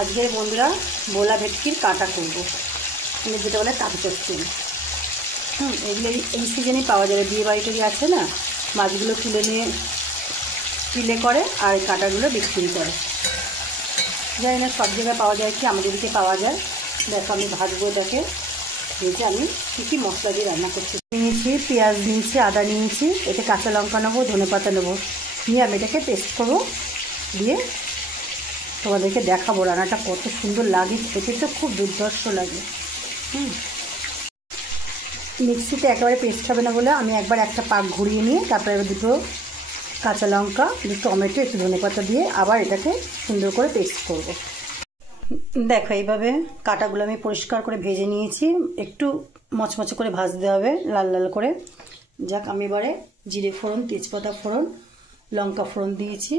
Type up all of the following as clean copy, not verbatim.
আজকে বন্ধুরা ভোলা ভেটকির কাটা করবো, মানে যেটা বলে কাটা চচ্চড়ি। এগুলো এই সিজনেই পাওয়া যাবে। বিয়ে বাড়ি টাড়ি আছে না, মাছগুলো তুলে নিয়ে পিলে করে আর এই কাটাগুলো বিক্রি করে। জানি না সব জায়গায় পাওয়া যায় কি, আমাদের দিকে পাওয়া যায়। দেখো আমি ভাজবো এটাকে, ভেজে আমি কী মশলা দিয়ে রান্না করছি। নিয়েছি পেঁয়াজ, নিয়েছি আদা, নিয়েছি এতে কাঁচা লঙ্কা নেবো, ধনে পাতা নেবো, নিয়ে আমি এটাকে পেস্ট করবো, দিয়ে তোমাদেরকে দেখাবো রান্নাটা কত সুন্দর লাগে। খেতে তো খুব দুর্ধর্ষ লাগে। মিক্সিতে একেবারে পেস্ট হবে না বলে আমি একবার একটা পাক ঘুরিয়ে নিয়ে তারপরে দুটো কাঁচা লঙ্কা, দুটো টমেটো, একটু ধনেপাতা দিয়ে আবার এটাকে সুন্দর করে পেস্ট করব। দেখো এইভাবে কাটাগুলো আমি পরিষ্কার করে ভেজে নিয়েছি। একটু মচমচে করে ভাজতে হবে, লাল লাল করে। যাক, আমি এবারে জিরে ফোড়ন, তেজপাতা ফোড়ন, লঙ্কা ফোড়ন দিয়েছি।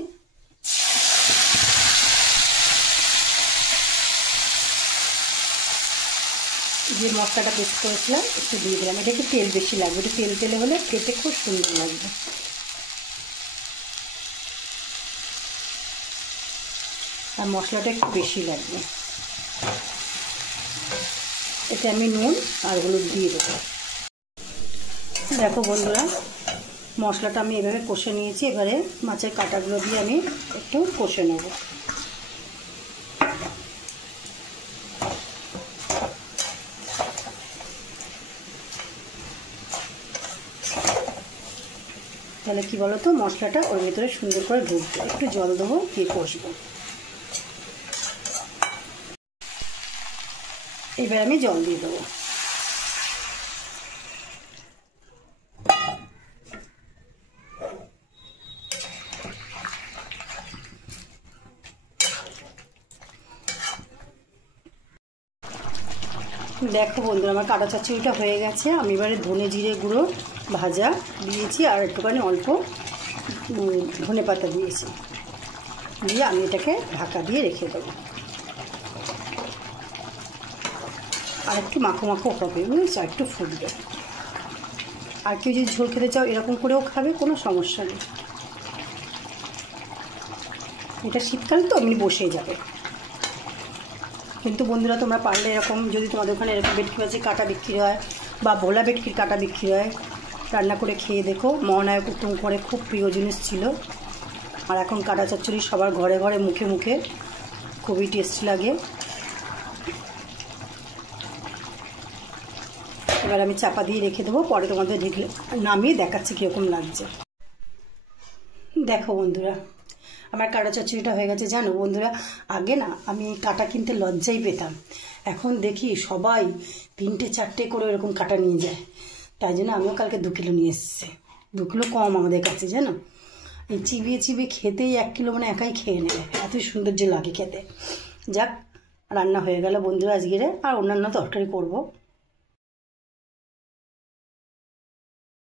যে মশলাটা পেস্ট করেছিলাম একটু দিয়ে দিলাম। এটা একটু তেল বেশি লাগবে, একটু তেল তেলে হলে খেতে খুব সুন্দর লাগবে। আর মশলাটা একটু বেশি লাগবে। এতে আমি নুন আর হলুদ দিয়ে দেবো। দেখো বন্ধুরা, মশলাটা আমি এভাবে কষে নিয়েছি। এবারে মাছের কাঁটাগুলো দিয়ে আমি একটু কষে নেব। তাহলে কি বলো তো, মশলাটা ওর ভিতরে সুন্দর করে ঢুকবে। একটু জল দেবো, দিয়ে কষবো। এবার আমি জল দিয়ে দেবো। দেখো বন্ধুরা, আমার কাটা চচ্চড়িটা হয়ে গেছে। আমি এবারে ধনে জিরে গুঁড়ো ভাজা দিয়েছি আর একটুখানি অল্প ধনে পাতা দিয়েছি, দিয়ে আমি এটাকে ঢাকা দিয়ে রেখে দেবো। আর একটু মাখো মাখো হবে, বুঝেছো, একটু ফুটবে। আর কেউ যদি ঝোল খেতে চাও এরকম করেও খাবে, কোনো সমস্যা নেই। এটা শীতকাল তো এমনি বসে যাবে। কিন্তু বন্ধুরা, তোমরা পারলে এরকম, যদি তোমাদের ওখানে এরকম ভেটকি মাছের কাটা বিক্রি হয় বা ভোলা ভেটকির কাটা বিক্রি হয়, রান্না করে খেয়ে দেখো। মহানায়ক উত্তম করে খুব প্রিয় জিনিস ছিল। আর এখন কাটা চচ্চড়ি সবার ঘরে ঘরে, মুখে মুখে, খুবই টেস্টি লাগে। এবার আমি চাপা দিয়ে রেখে দেবো, পরে তোমাদের নামিয়ে দেখাচ্ছি কীরকম লাগছে। দেখো বন্ধুরা, আমার কাটা চচ্চড়িটা হয়ে গেছে। জানো বন্ধুরা, আগে না আমি কাটা কিনতে লজ্জাই পেতাম। এখন দেখি সবাই 3-4টে করে এরকম কাটা নিয়ে যায়। তাই জন্য আমিও কালকে 2 কিলো নিয়ে এসেছি। 2 কিলো কম আমাদের কাছে, জানো। এই চিবিয়ে চিবিয়ে খেতেই 1 কিলো মানে একাই খেয়ে নেবে, এত সৌন্দর্য লাগে খেতে। যাক, রান্না হয়ে গেল বন্ধুরা আজকের। আর অন্যান্য তরকারি করব।